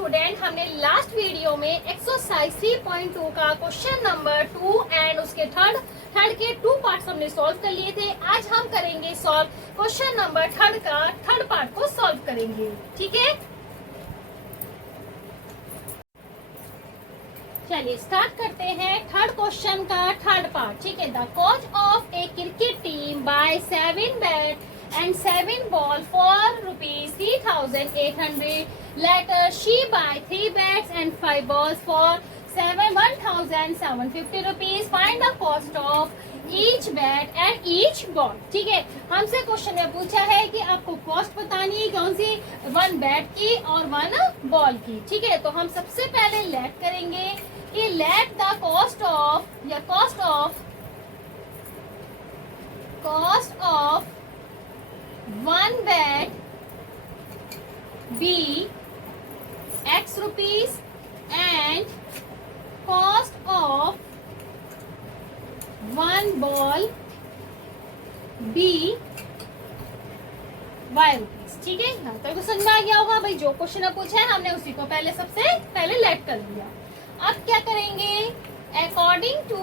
Student, हमने last video में exercise 3.2 का क्वेश्चन नंबर 2 एंड उसके थर्ड के 2 पार्ट्स हमने सॉल्व कर लिए थे। आज हम करेंगे सॉल्व क्वेश्चन नंबर थर्ड का थर्ड पार्ट को सॉल्व करेंगे। ठीक है, चलिए स्टार्ट करते हैं थर्ड क्वेश्चन का थर्ड पार्ट। ठीक है, the coach of a cricket team buys 7 bat and 7 ball for rupees 3,800. Later she buy 3 bats and 5 balls for 1,750 rupees. Find the cost of each bat and each ball. ठीक है, हमसे question में पूछा है कि आपको कॉस्ट बतानी है कौन सी, 1 बैट की और 1 बॉल की। ठीक है, तो हम सबसे पहले लेट करेंगे कि let the cost of 1 bat be X rupees and cost of 1 ball be Y rupees। ठीक है, यहाँ तक समझ में आ गया होगा भाई। जो क्वेश्चन पूछा है हमने उसी को सबसे पहले लेट कर दिया। अब क्या करेंगे, अकॉर्डिंग टू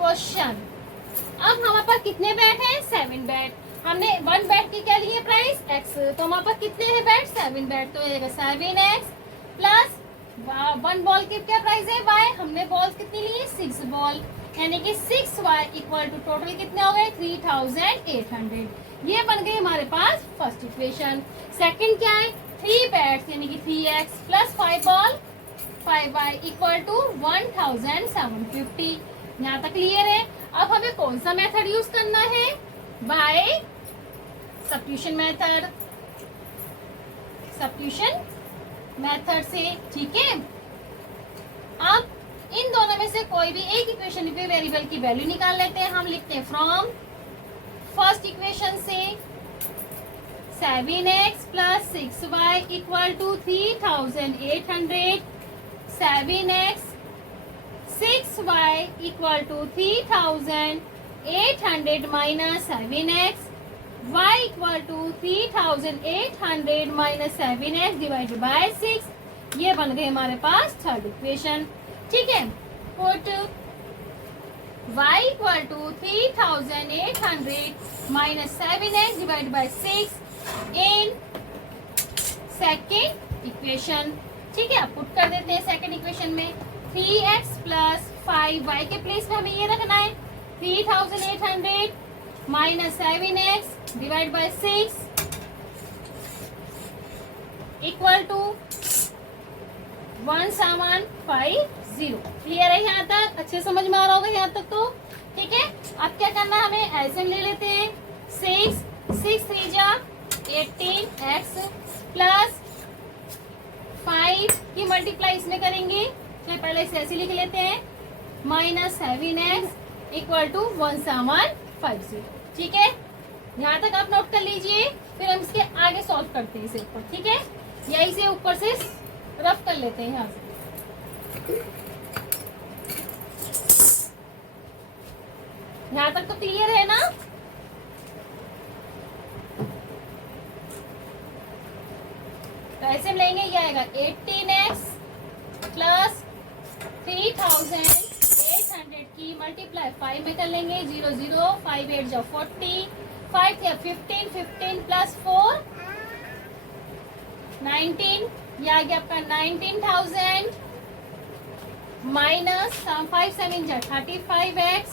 क्वेश्चन अब हमारे पास कितने बैट हैं, 7 बैट। हमने 1 बैट की क्या लिए प्राइस x, तो हमारे पास कितने हैं बैट, 7 बैट। तो 7x प्लस 1 बॉल की क्या प्राइस है y, हमने बॉल्स कितनी ली है 6 बॉल, यानी कि 6y इक्वल टू टोटल कितने हो गए 3,800। ये बन गई हमारे पास फर्स्ट इक्वेशन। सेकंड क्या है, 3 बैट्स यानी कि 3x plus 5 ball 5y equal to 1,750। यहाँ तक क्लियर है। अब हमें कौन सा मेथड यूज करना है, बाय सब्स्टिट्यूशन मेथड से। ठीक है, अब इन दोनों में से कोई भी एक इक्वेशन पे वेरिएबल की वैल्यू निकाल लेते हैं। हम लिखते हैं फ्रॉम फर्स्ट इक्वेशन से 7x plus 6y equal to 3,800, 7x 6y equal to 3,800 minus 7x, y equal to 3,800 minus 7x divided by 6। ये बन गए हमारे पास थर्ड इक्वेशन। ठीक है, put y equal to 3,800 minus 7x divided by 6 in second equation. ठीक है, अब put कर देते हैं सेकेंड इक्वेशन में 3x प्लस 5y के प्लेस में हमें ये रखना है 3,800 minus 7x divide by 6 equal to 1,750। Clear है यहाँ तक, अच्छे समझ में आ रहा होगा यहाँ तक तो। ठीक है, अब क्या करना है, हमें एलसीएम ले लेते हैं 6 3 जा 18x प्लस 5 की मल्टीप्लाई इसमें करेंगे, पहले इसे ऐसे लिख लेते हैं माइनस 7x इक्वल टू 1,750। ठीक है, यहाँ तक आप नोट कर लीजिए, फिर हम इसके आगे सॉल्व करते हैं इसे ऊपर। ठीक है, यही से ऊपर से रफ कर लेते हैं यहाँ से। यहाँ तक तो क्लियर है ना। तो ऐसे लेंगे, ये आएगा 18x प्लस 3,800 की मल्टीप्लाई 5 में कर लेंगे 0 0 5 8 जा 40 5 या 15 15 प्लस 4 19, ये आ गया आपका 19,000 माइनस 5 7 जा 35x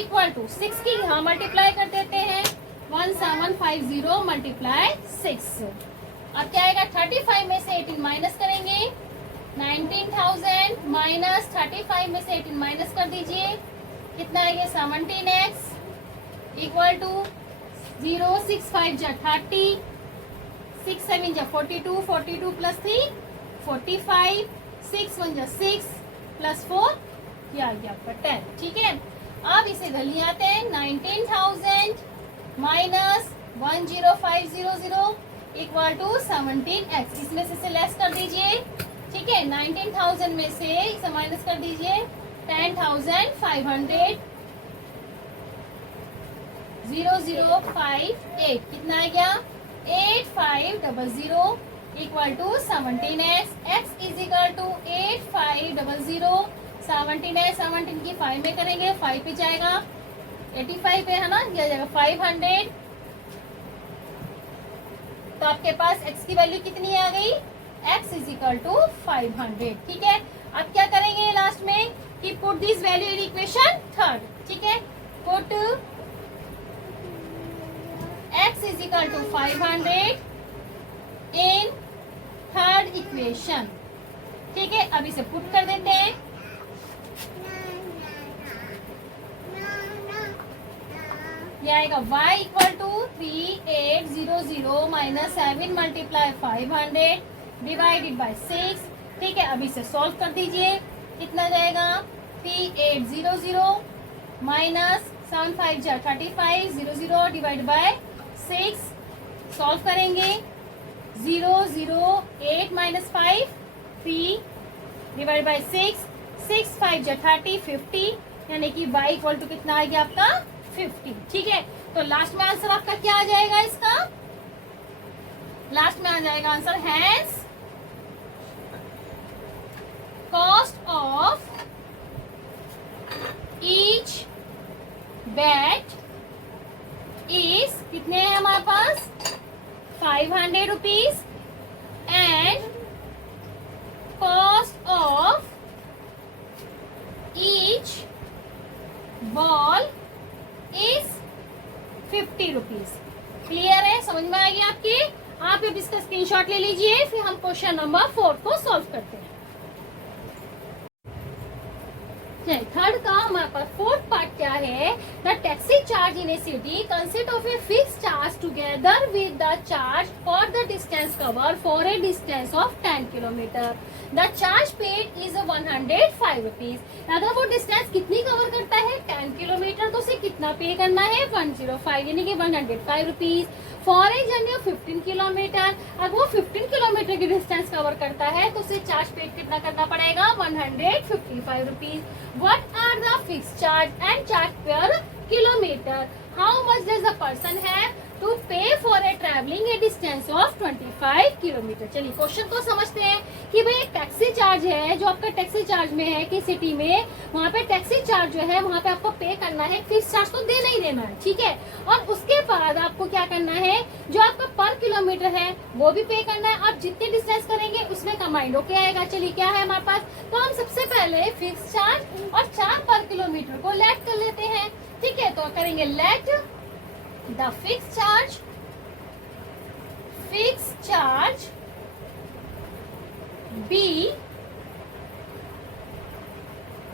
इक्वल टू 6 की यहाँ मल्टीप्लाई कर देते हैं 1,750 मल्टीप्लाई 6। अब क्या आएगा, 35 में से 18 माइनस करेंगे 19,000 माइनस 35 में से 18 माइनस कर दीजिए, कितना आएगा 17x इक्वल टू 0 6 5 जा 30 6 7 जा 42 42 प्लस 3 45 6 1 जा 6 प्लस 4 ये आ गया आपका 10। ठीक है, अब इसे घर ले आते हैं 19,000 माइनस 10500 इक्वल टू 17x, इसमें से लेस कर दीजिए। ठीक है, 19,000 में से इसे माइनस कर दीजिए 10,500 0058 कितना आ गया 8500 equal to 17x x is equal to 8500 17x 17 की 5 में करेंगे 5 पे जाएगा 85 पे है ना दिया जाएगा 500 तो आपके पास x की वैल्यू कितनी आ गई x इज इक्वल टू 500 ठीक है। अब क्या करेंगे लास्ट में कि put this value in equation third ठीक है put x is equal to 500 in third equation ठीक है। अब इसे पुट कर देते हैं ये आएगा y equal to 3800 minus 7 multiply 500 divided by 6 ठीक है। अब इसे सॉल्व कर दीजिए कितना जाएगा 3800 माइनस 7 5 जा 35 00 डिवाइड बाय 6 सॉल्व करेंगे 008 माइनस 5 3 डिवाइड बाय 6 6 5 जा 30 50 यानी कि y इक्वल टू कितना आ गया आपका 50 ठीक है। तो लास्ट में आंसर आपका क्या आ जाएगा इसका लास्ट में आ जाएगा answer has cost of each bat is कितने हैं हमारे पास 500 rupees and cost of each ball is 50 rupees. Clear है समझ में आ गया आपकी। आप अब इसका स्क्रीनशॉट ले लीजिए फिर हम क्वेश्चन नंबर 4 को सॉल्व करते हैं। थर्ड का हमारे पास फोर्थ पार्ट क्या है the taxi charge in A city consist of a fix charge together with the charge for the distance cover for a distance of 10 kilometre the charge paid is 105 rupees. अगर वो distance कितनी cover करता है 10 kilometre तो उसे कितना पे करना है 105 यानी कि 105 rupees for a journey of 15 kilometre. अगर वो 15 किलोमीटर की डिस्टेंस कवर करता है तो उसे चार्ज पेड कितना करना पड़ेगा 155 rupees. What are the fixed charge and charge per kilometer? How much does the person have to pay for a traveling a distance of 25 kilometre. चलिए क्वेश्चन को समझते हैं कि भाई एक टैक्सी चार्ज है जो आपका टैक्सी चार्ज में है कि सिटी में वहाँ पे टैक्सी चार्ज जो है वहाँ पे आपको पे करना है फिक्स चार्ज तो देना ही देना है ठीक है। और उसके बाद आपको क्या करना है जो आपका पर किलोमीटर है वो भी पे करना है। आप जितनी डिस्टेंस करेंगे उसमें कमांड होके आएगा। चलिए क्या है हमारे पास तो हम सबसे पहले फिक्स चार्ज और चार्ज पर किलोमीटर को लेट कर लेते हैं ठीक है। तो करेंगे late the fixed charge be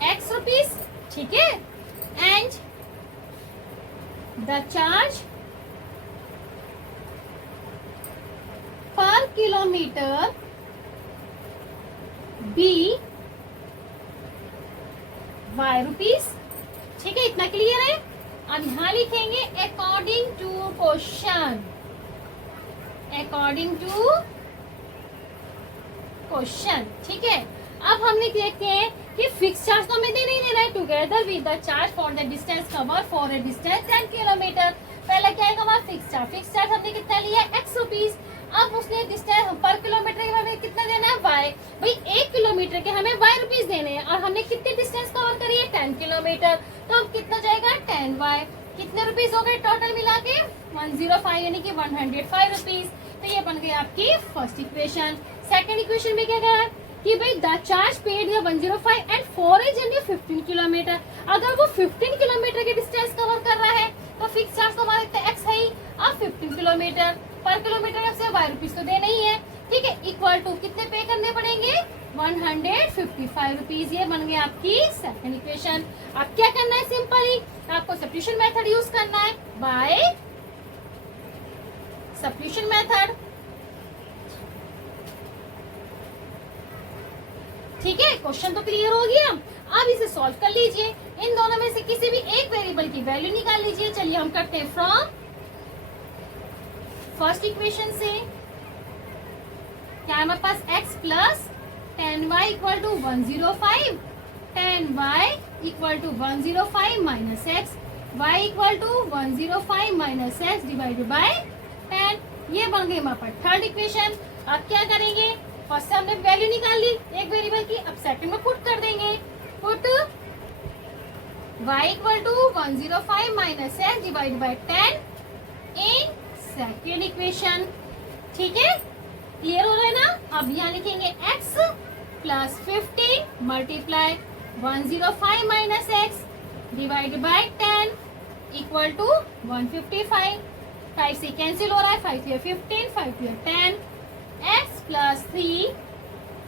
x rupees ठीक है and the charge per kilometer be y rupees ठीक है। इतना क्लियर है। अब यहाँ लिखेंगे अकॉर्डिंग टू क्वेश्चन ठीक है। अब हमने देखते हैं कि फिक्स चार्ज तो हमें देना ही देना है together with the charge for the distance cover for a distance 10 kilometre. पहले क्या आएगा हमारा फिक्स चार्ज हमने कितना लिया x रुपीज। अब उसने डिस्टेंस पर किलोमीटर के हमें कितना देना है y भाई 1 किलोमीटर के हमें y रुपीज देने हैं और हमने कितनी डिस्टेंस कवर करी है 10 किलोमीटर तो अब कितना जाएगा 10y कितने रुपीज हो गए टोटल मिला के 105 यानी कि 105 रुपीज। तो ये बन गई आपकी फर्स्ट इक्वेशन। सेकंड इक्वेशन में क्या कहा कि भाई the charge paid 105 and for a journey 15 kilometre. अगर वो 15 किलोमीटर की डिस्टेंस कवर कर रहा है तो फिक्स चार्ज तो हमारा एक्स है ही। अब 15 किलोमीटर पर किलोमीटर से y रुपीज तो देना ही है ठीक है। इक्वल टू कितने पे करने पड़ेंगे 155 रुपीज। ये बन गई आपकी सेकंड इक्वेशन। अब क्या करना है सिंपली आपको सब्स्टिट्यूशन मेथड यूज करना है बाय सब्स्टिट्यूशन मेथड ठीक है। क्वेश्चन तो क्लियर हो गया। अब इसे सॉल्व कर लीजिए। इन दोनों में से किसी भी एक वेरिएबल की वैल्यू निकाल लीजिए। चलिए हम करते हैं फ्रॉम फर्स्ट इक्वेशन से क्या हमारे पास x plus 10y equal to 105 10y equal to 105 minus x y equal to 105 minus x divided by 10। ये बन गई हमारे पास थर्ड इक्वेशन। अब क्या करेंगे, फर्स्ट हमने वैल्यू निकाल ली एक वेरिएबल की, अब सेकंड में पुट कर देंगे। Put y equal to 105 minus x divided by 10 in second equation. ठीक है, क्लियर हो रहा है ना। अब यहाँ लिखेंगे x plus 15 multiply 105 minus x divided by 10 equal to 155। 5 से कैंसिल हो रहा है, 5 here 15, 5 here 10, x plus 3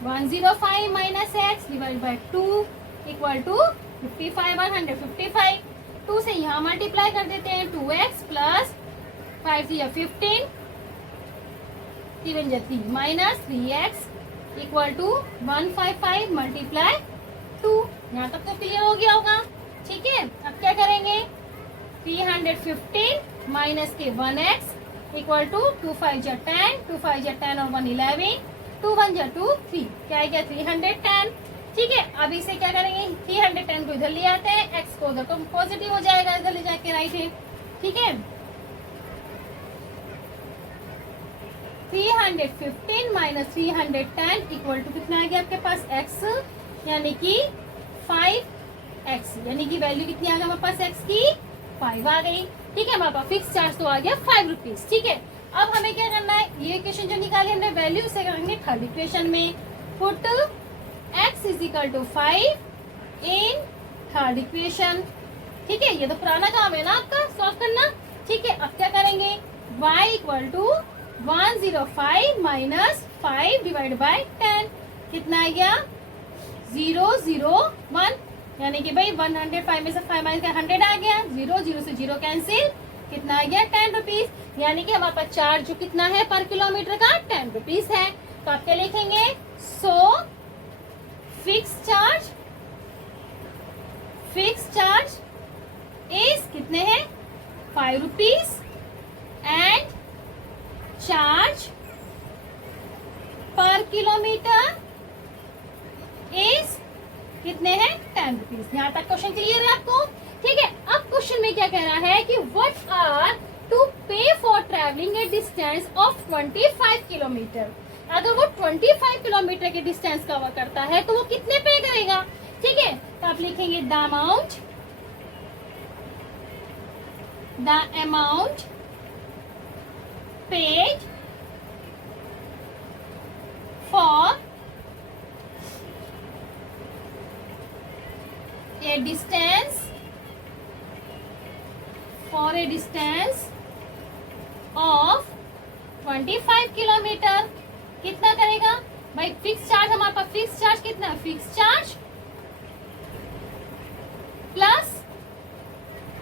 105 minus x divided by 2 equal to 55 और 155। 2 से यहाँ मल्टीप्लाई कर देते हैं, 2x plus 5 here 15 3 minus 3x equal to 155 multiply 2। यहाँ तक तो क्लियर हो गया होगा। ठीक है, अब क्या करेंगे, 315 माइनस के 1x इक्वल टू 2 5 जा 10, 2 5 जा 10 और 1 11, 2 1 जा 2 3, क्या आएगा 310। ठीक है, अब इसे क्या करेंगे, 310 को इधर ले आते हैं, x को उधर तो पॉजिटिव हो जाएगा, इधर ले जाके राइट है। ठीक है, 315 माइनस 310 इक्वल टू कितना आ गया आपके पास x, यानी कि 5x, यानी कि वैल्यू कितनी आ गई हमारे पास x की 5 आ गई। ठीक है, हमारे पास फिक्स चार्ज तो आ गया 5 रुपीज। ठीक है, अब हमें क्या करना है, ये इक्वेशन जो निकाली हमने वैल्यू से करेंगे थर्ड इक्वेशन में। Put x is equal to 5 in third equation. ठीक है, ये तो पुराना काम है ना आपका सॉल्व करना। ठीक है, अब क्या करेंगे, y equal to 105 minus 5 divide by 10 कितना आ गया 001, यानी कि भाई 105 में से 5 माइनस 100 आ गया, 0 से 0 कैंसिल, कितना आ गया 10 रुपीज। यानी कि हमारे पास चार्ज जो कितना है पर किलोमीटर का 10 रुपीज है। तो आप क्या लिखेंगे, सो फिक्स चार्ज इज कितने हैं 5 रुपीज एंड चार्ज पर किलोमीटर इज कितने हैं 10 रुपीज। यहाँ तक क्वेश्चन क्लियर है आपको। ठीक है, अब क्वेश्चन में क्या कह रहा है कि व्हाट आर टू पे for travelling A distance of 25 kilometre. अगर वो 25 किलोमीटर के डिस्टेंस कवर करता है तो वो कितने पे करेगा। ठीक है, तो आप लिखेंगे the amount paid for a distance of 25 kilometre कितना करेगा भाई। फिक्स चार्ज हमारे पास, फिक्स चार्ज कितना है, फिक्स चार्ज प्लस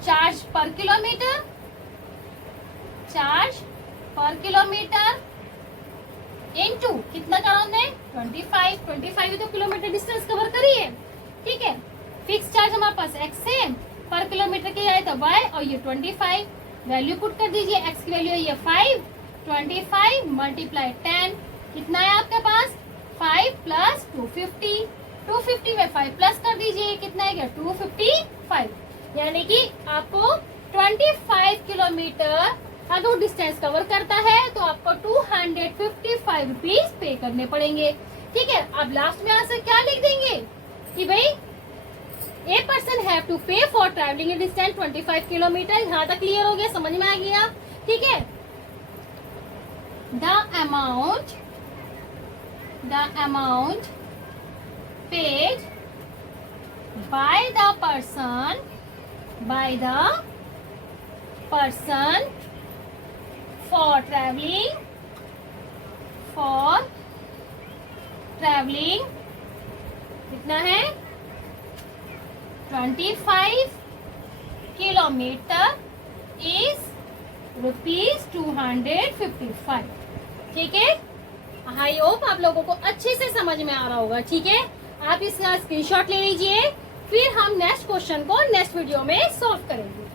चार्ज पर किलोमीटर, चार्ज पर किलोमीटर इनटू कितना करा हमने 25 तो किलोमीटर डिस्टेंस कवर करी है। ठीक है, फिक्स चार्ज हमारे पास x है, पर किलोमीटर की जाए तो y, और ये 25 वैल्यू पुट कर दीजिए। x की वैल्यू है ये 5, 25 मल्टीप्लाई 10 कितना है आपके पास 5 प्लस 250, 250 में 5 प्लस कर दीजिए, कितना है 255, यानी कि आपको 25 किलोमीटर अगर डिस्टेंस कवर करता है तो आपको 255 रुपीज पे करने पड़ेंगे। ठीक है, अब लास्ट में आंसर क्या लिख देंगे कि भाई ए पर्सन हैव टू पे for travelling A distance 25 kilometre. यहाँ तक क्लियर हो गया, समझ में आ गया। ठीक है, the amount paid by the person for traveling कितना है 25 किलोमीटर इज ₹255। ठीक है, आई होप आप लोगों को अच्छे से समझ में आ रहा होगा। ठीक है, आप इसका स्क्रीनशॉट ले लीजिए, फिर हम नेक्स्ट क्वेश्चन को नेक्स्ट वीडियो में सॉल्व करेंगे।